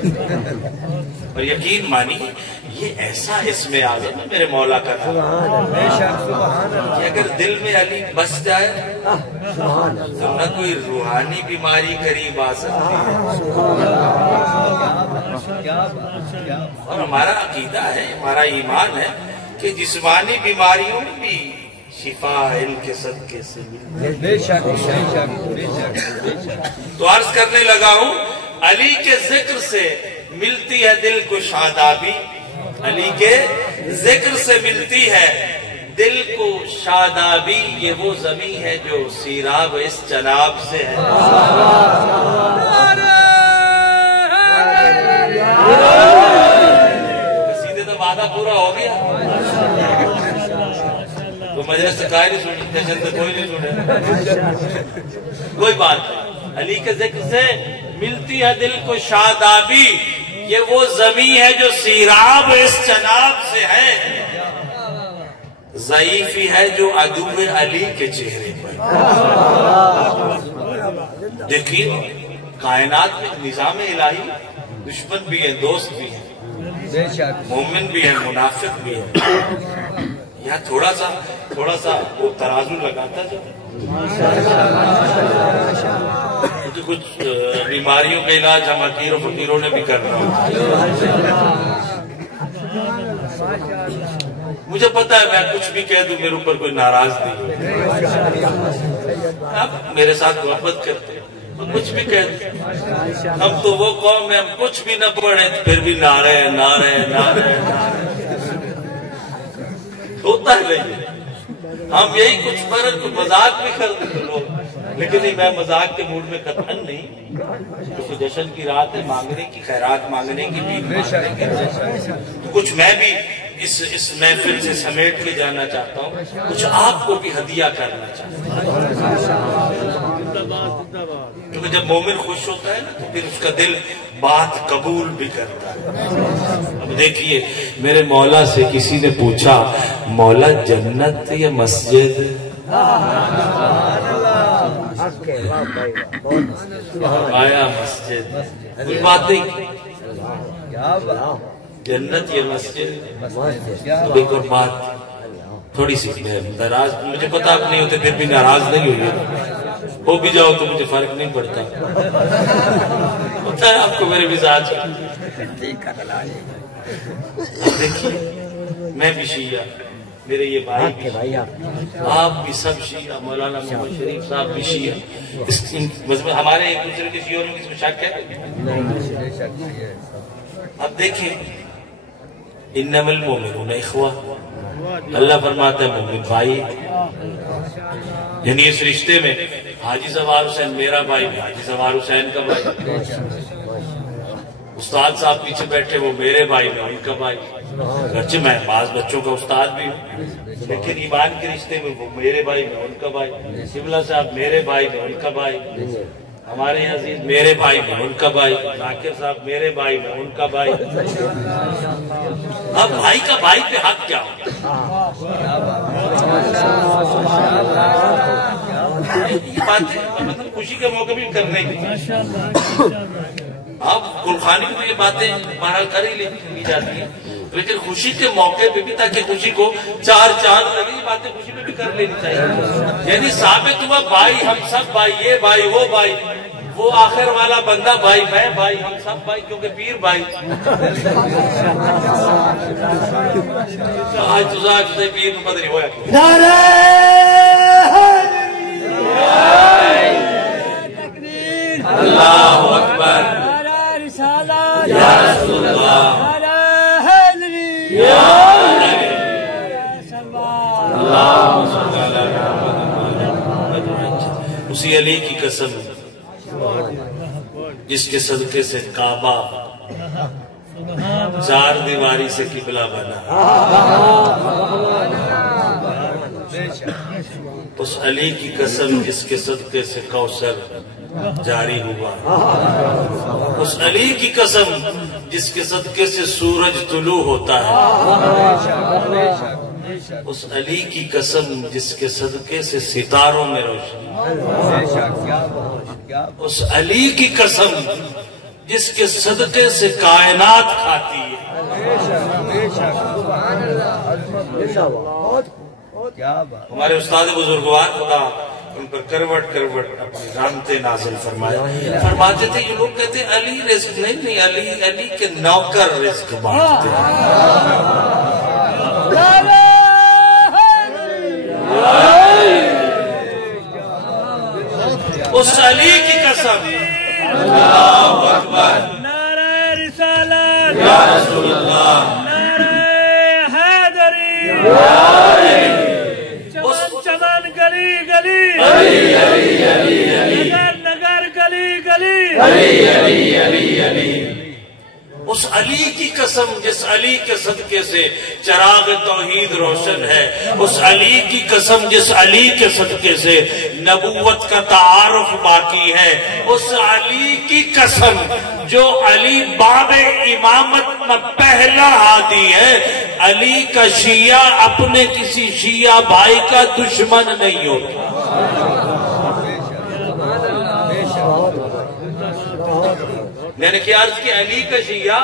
اور یقین مانیے یہ ایسا اسم اعظم ہے میرے مولا کا نام کہ اگر دل میں علی بس جائے تو نہ کوئی روحانی بیماری قریب آ سکتی ہے. اور ہمارا عقیدہ ہے, ہمارا ایمان ہے کہ جسمانی بیماریوں میں بھی شفا علم کے صدقے سے ملتی. تو عرض کرنے لگا ہوں, علی کے ذکر سے ملتی ہے دل کو شادابی. علی کے ذکر سے ملتی ہے دل کو شادابی. یہ وہ زمین ہے جو سیراب اس جناب سے ہے. سیدھے تو وعدہ پورا ہو گیا. تو مجلس سے کوئی نہیں سنی, جشن سے کوئی نہیں سنے, کوئی بات نہیں. علی کے ذکر سے ملتی ہے دل کو شادابی. یہ وہ زمین ہے جو سیراب اس جناب سے ہے. ضعیفی ہے جو عدو علی کے چہرے پر. دیکھیے کائنات میں نظام الہی دشمن بھی ہیں, دوست بھی ہیں, مومن بھی ہیں, منافق بھی ہیں. یہاں تھوڑا سا وہ ترازو لگاتا جو کچھ بیماریوں کا علاج ہم حکیروں فقیروں نے بھی کرنا ہوتا. مجھے پتا ہے میں کچھ بھی کہہ دوں میرے اوپر کوئی ناراض نہیں. آپ میرے ساتھ محبت کرتے ہیں, کچھ بھی کہہ دوں. ہم تو وہ قوم ہے, ہم کچھ بھی نہ پڑھیں پھر بھی نعرے ہوتا ہے. نہیں ہم یہی کچھ فرق مذاق بھی کر دیتے لوگ, لیکن نہیں, میں مذاق کے موڈ میں قطعاً نہیں. کیونکہ جشن کی رات ہے, مانگنے کی, خیرات مانگنے کی بھی. کچھ میں بھی اس محفل سے سمیٹ کے جانا چاہتا ہوں, کچھ آپ کو بھی ہدیہ کرنا چاہتا ہوں. کیونکہ جب مومن خوش ہوتا ہے نا تو پھر اس کا دل بات قبول بھی کرتا ہے. اب دیکھیے میرے مولا سے کسی نے پوچھا, مولا جنت یا مسجد؟ آیا مسجد. کوئی بات نہیں, جنت یا مسجد. ایک اور بات تھوڑی سی ناراض, مجھے پتا آپ نہیں ہوتے پھر بھی ناراض نہیں ہوئی, ہو بھی جاؤ تو مجھے فرق نہیں پڑتا. ہوتا ہے آپ کو میرے مزاج. دیکھیے میں بھی شیعہ, میرے یہ بھائی بھی, آپ بھی سب شیعہ, مولانا محمد شریف صاحب بھی شیعہ. ہمارے ایک دوسرے کے شیعوں میں کس میں شک ہے؟ اب دیکھیں انما المؤمنون اخوہ, اللہ فرماتا ہے مومن بھائی. یعنی اس رشتے میں حاجی زوار حسین میرا بھائی, حاجی زوار حسین کا بھائی. استاد صاحب پیچھے بیٹھے وہ میرے بھائی, میں ان کا بھائی. گرچہ میں بعض بچوں کا استاد بھی ہوں, لیکن ایمان کے رشتے میں وہ میرے بھائی, میں ان کا بھائی. شبلا صاحب میرے بھائی, میں ان کا بھائی. ہمارے عزیز میرے بھائی, میں ان کا بھائی. ذاکر صاحب میرے بھائی, میں ان کا بھائی. اب بھائی کا بھائی پہ حق کیا ہوتا ہے؟ یہ باتیں مطلب خوشی کے موقع بھی کرنے کی. اب گلخانی میں یہ باتیں بہرحال کر ہی لی جاتی ہیں, لیکن خوشی کے موقع پہ بھی تاکہ خوشی کو چار چاند لگے, یہ باتیں خوشی میں بھی کر لینی چاہیے. یعنی ثابت ہوا بھائی, ہم سب بھائی, یہ بھائی وہ بھائی, وہ آخر والا بندہ بھائی, میں بھائی, ہم سب بھائی, کیونکہ پیر بھائی. آج تجھے پیر میں پتہ نہیں ہوا. اللہ اکبر, یا رسول اللہ, اسی علی کی قسم جس کے صدقے سے کعبہ چار دیواری سے قبلہ بنا, اس علی کی قسم جس کے صدقے سے کوثر جاری ہوا. اس علی کی قسم جس کے صدقے سے سورج طلوع ہوتا ہے. اس علی کی قسم جس کے صدقے سے ستاروں میں روشنی. اس علی کی قسم جس کے صدقے سے کائنات کھاتی ہے. ہمارے استاد بزرگوار خدا ان پر کروٹ کروٹ اپنی رحمتیں نازل فرماتے تھے. یہ لوگ کہتے ہیں علی رزق نہیں علی کے نوکر رزق بانٹتے ہیں. اس علی کی قسم. اللہ اکبر. نعرہ رسالت یا رسول اللہ. نعرہ حیدری. چمن گلی گلی نگر نگر گلی گلی. اس علی کی قسم جس علی کے صدقے سے چراغ توحید روشن ہے. اس علی کی قسم جس علی کے صدقے سے نبوت کا تعارف باقی ہے. اس علی کی قسم جو علی باب امامت میں پہلا ہادی ہے. علی کا شیعہ اپنے کسی شیعہ بھائی کا دشمن نہیں ہوتا. میں نے کیا عرض کی؟ علی کا شیعہ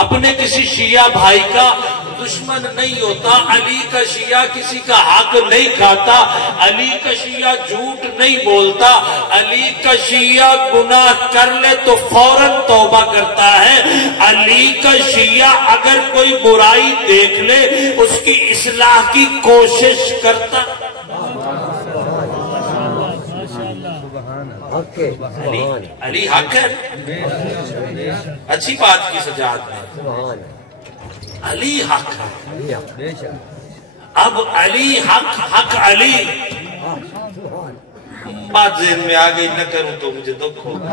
اپنے کسی شیعہ بھائی کا دشمن نہیں ہوتا. علی کا شیعہ کسی کا حق نہیں کھاتا. علی کا شیعہ جھوٹ نہیں بولتا. علی کا شیعہ گناہ کر لے تو فوراً توبہ کرتا ہے. علی کا شیعہ اگر کوئی برائی دیکھ لے اس کی اصلاح کی کوشش کرتا. علی حق ہے. اچھی بات کی سجاد میں علی حق ہے. اب علی حق علی بات ذہن میں آ گئی نہ کروں تو مجھے دکھ ہوگا.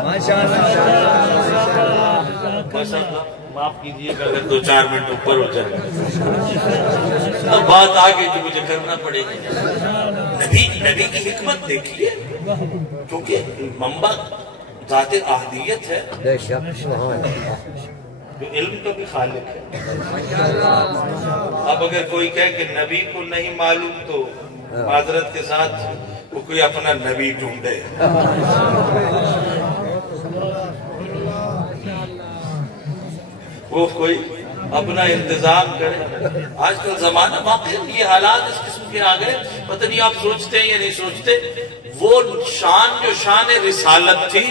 معاف کیجیے گا اگر 2-4 منٹ اوپر ہو جائے. اب بات آ گئی تو مجھے کرنا پڑے گی. نبی کی حکمت دیکھیے کیونکہ منبع ذات احدیت ہے جو علم کا بھی خالق ہے. اب اگر کوئی کہے کہ نبی کو نہیں معلوم تو معذرت کے ساتھ وہ کوئی اپنا نبی ڈھونڈے. وہ کوئی اپنا انتظام کرے. آج کل زمانہ واقعی یہ حالات اس قسم کے آ گئے. پتہ نہیں آپ سوچتے ہیں یا نہیں سوچتے. وہ شان جو شان رسالت تھی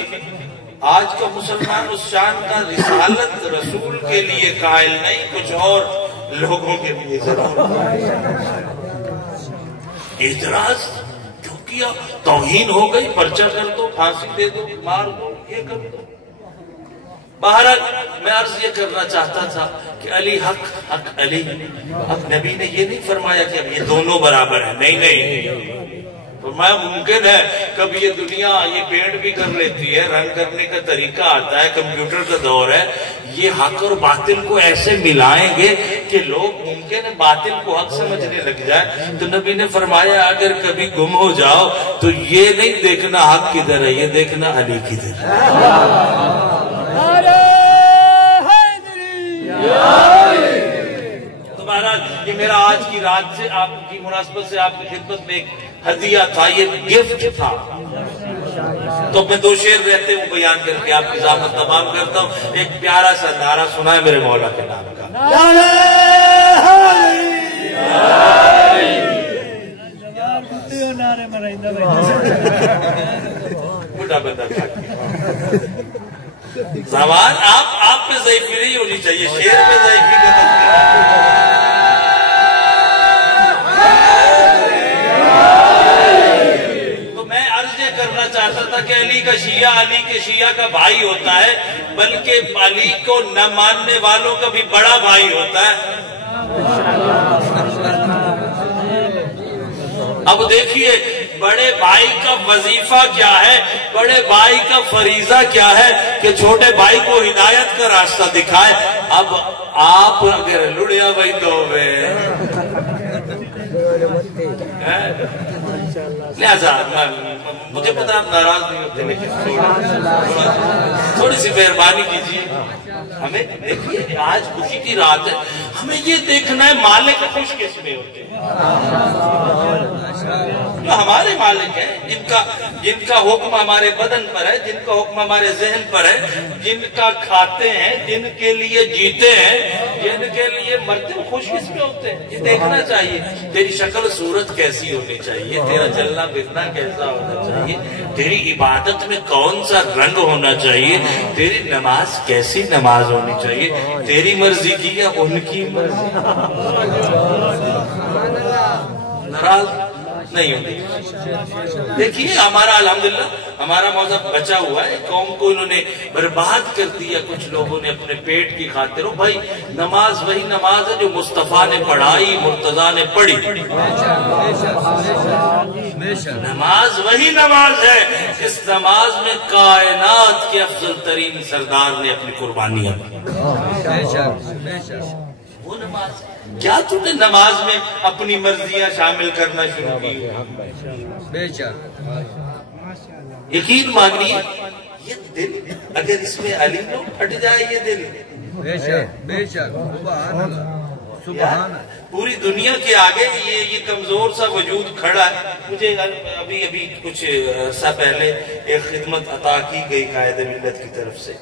آج کا مسلمان اس شان کا رسالت رسول کے لیے قائل نہیں کچھ اور لوگوں کے لیے ضرور. اعتراض کیوں کیا؟ توہین ہو گئی. پرچہ کر دو, پھانسی دے دو, مار دو, یہ کر دو. بہرحال میں عرض یہ کرنا چاہتا تھا کہ علی حق علی. اب نبی نے یہ نہیں فرمایا کہ اب یہ دونوں برابر ہیں. نہیں فرمایا ممکن ہے کب یہ دنیا یہ پینٹ بھی کر لیتی ہے, رنگ کرنے کا طریقہ آتا ہے, کمپیوٹر کا دور ہے. یہ حق اور باطل کو ایسے ملائیں گے کہ لوگ ممکن ہے باطل کو حق سمجھنے لگ جائے. تو نبی نے فرمایا اگر کبھی گم ہو جاؤ تو یہ نہیں دیکھنا حق کدھر ہے, یہ دیکھنا علی کدھر ہے. تمہارا یہ میرا آج کی رات سے آپ کی مناسبت سے آپ کی خدمت میں ایک ہدیہ تھا, یہ گفٹ تھا. تو میں 2 شعر رہتے وہ بیان کر کے آپ کی زحمت تمام کرتا ہوں. ایک پیارا سا نعرہ سنا ہے میرے مولا کے نام کا. بڑا بندہ زبان آپ پہ ضعیفی نہیں ہونی چاہیے, شعر پہ ضعیفی کا تذکرہ. تو میں عرض یہ کرنا چاہتا تھا کہ علی کا شیعہ علی کے شیعہ کا بھائی ہوتا ہے, بلکہ علی کو نہ ماننے والوں کا بھی بڑا بھائی ہوتا ہے. اب دیکھیے بڑے بھائی کا وظیفہ کیا ہے, بڑے بھائی کا فریضہ کیا ہے کہ چھوٹے بھائی کو ہدایت کا راستہ دکھائے. اب آپ اگر لڑیا بھائی تو لہذا مجھے پتا آپ ناراض نہیں ہوتے، لیکن تھوڑی سی مہربانی کیجیے. ہمیں دیکھیے آج خوشی کی رات ہے، ہمیں یہ دیکھنا ہے مالک خوش کس میں ہوتے ہیں. جو ہمارے مالک ہیں، جن کا حکم ہمارے بدن پر ہے، جن کا حکم ہمارے ذہن پر ہے، جن کا کھاتے ہیں، جن کے لیے جیتے ہیں، جن کے لیے مرتے ہیں، خوش کس میں ہوتے ہیں. یہ دیکھنا چاہیے تیری شکل صورت کیسی ہونی چاہیے، تیرا چلنا پھرنا کیسا ہونا چاہیے، تیری عبادت میں کون سا رنگ ہونا چاہیے، تیری نماز کیسی نماز ہونی چاہیے، تیری مرضی کی یا ان کی مرضی. ناراض نہیں ہوتی. دیکھیے ہمارا الحمدللہ ہمارا مذہب بچا ہوا ہے. قوم کو انہوں نے برباد کر دیا کچھ لوگوں نے اپنے پیٹ کی خاطر. بھائی نماز وہی نماز ہے جو مصطفیٰ نے پڑھائی، مرتضیٰ نے پڑھی. نماز وہی نماز ہے جس نماز میں کائنات کے افضل ترین سردار نے اپنی قربانیاں دی. وہ نماز کیا تم نے نماز میں اپنی مرضیاں شامل کرنا شروع کی؟ یقین مانیے یہ دل اگر اس میں علی نہ پھٹ جائے، یہ دل پوری دنیا کے آگے یہ کمزور سا وجود کھڑا ہے. مجھے ابھی کچھ عرصہ پہلے ایک خدمت عطا کی گئی قائد ملت کی طرف سے.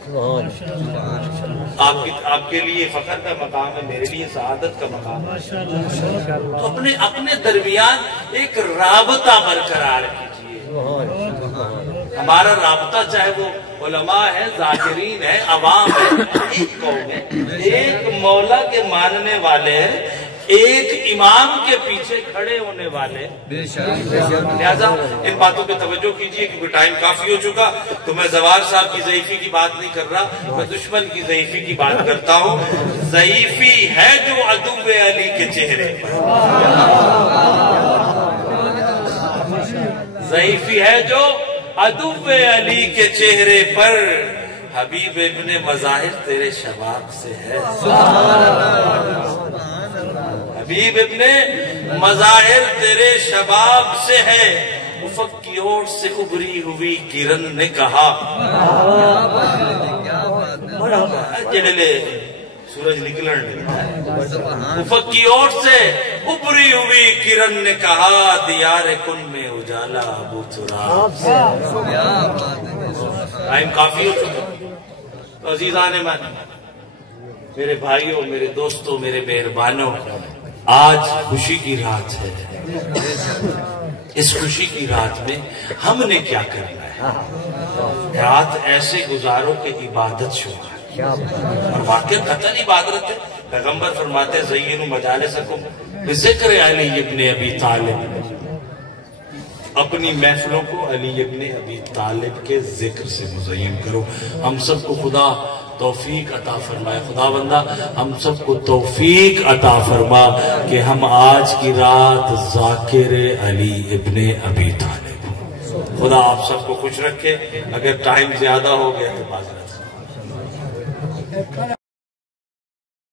آپ کے لیے فخر کا مقام ہے، میرے لیے سعادت کا مقام ہے. تو اپنے درمیان ایک رابطہ برقرار کیجیے. ہمارا رابطہ چاہے وہ علماء ہے، ذاکرین ہے، عوام ہے، ایک قوم ہے، ایک مولا کے ماننے والے ہیں، ایک امام کے پیچھے کھڑے ہونے والے. لہذا ان باتوں پہ توجہ کیجیے کیونکہ ٹائم کافی ہو چکا. تو میں زوار صاحب کی ضعیفی کی بات نہیں کر رہا، میں دشمن کی ضعیفی کی بات کرتا ہوں. ضعیفی ہے جو عدو علی کے چہرے پر، ضعیفی ہے جو عدو علی کے چہرے پر. حبیب ابن مظاہر تیرے شباب سے ہے، حبیب ابن مظاہر تیرے شباب سے ہے. افق کی اور سے ابری ہوئی کرن نے کہا، جنلے سورج نکلن لگا. افق کی اور سے ابری ہوئی کرن نے کہا، دیار کن میں اجالا ابو تراب. ٹائم کافی ہو چکا. عزیزان من، میرے بھائیوں، میرے دوستوں، میرے مہربانوں، آج خوشی کی رات ہے. اس خوشی کی رات میں ہم نے کیا کرنا ہے؟ رات ایسے گزارو کہ عبادت شروع ہے. اور واقع قطعاً عبادت ہے. پیغمبر فرماتے ہیں زینوا مجالسکم بذکر علی ابن ابی طالب. اپنی محفلوں کو علی ابن ابی طالب کے ذکر سے مزین کرو. ہم سب کو خدا توفیق عطا فرمائے. خدا بندہ ہم سب کو توفیق عطا فرما کہ ہم آج کی رات ذاکر علی ابن ابی طالب ہوں. خدا آپ سب کو خوش رکھے. اگر ٹائم زیادہ ہو گیا تو معذرت.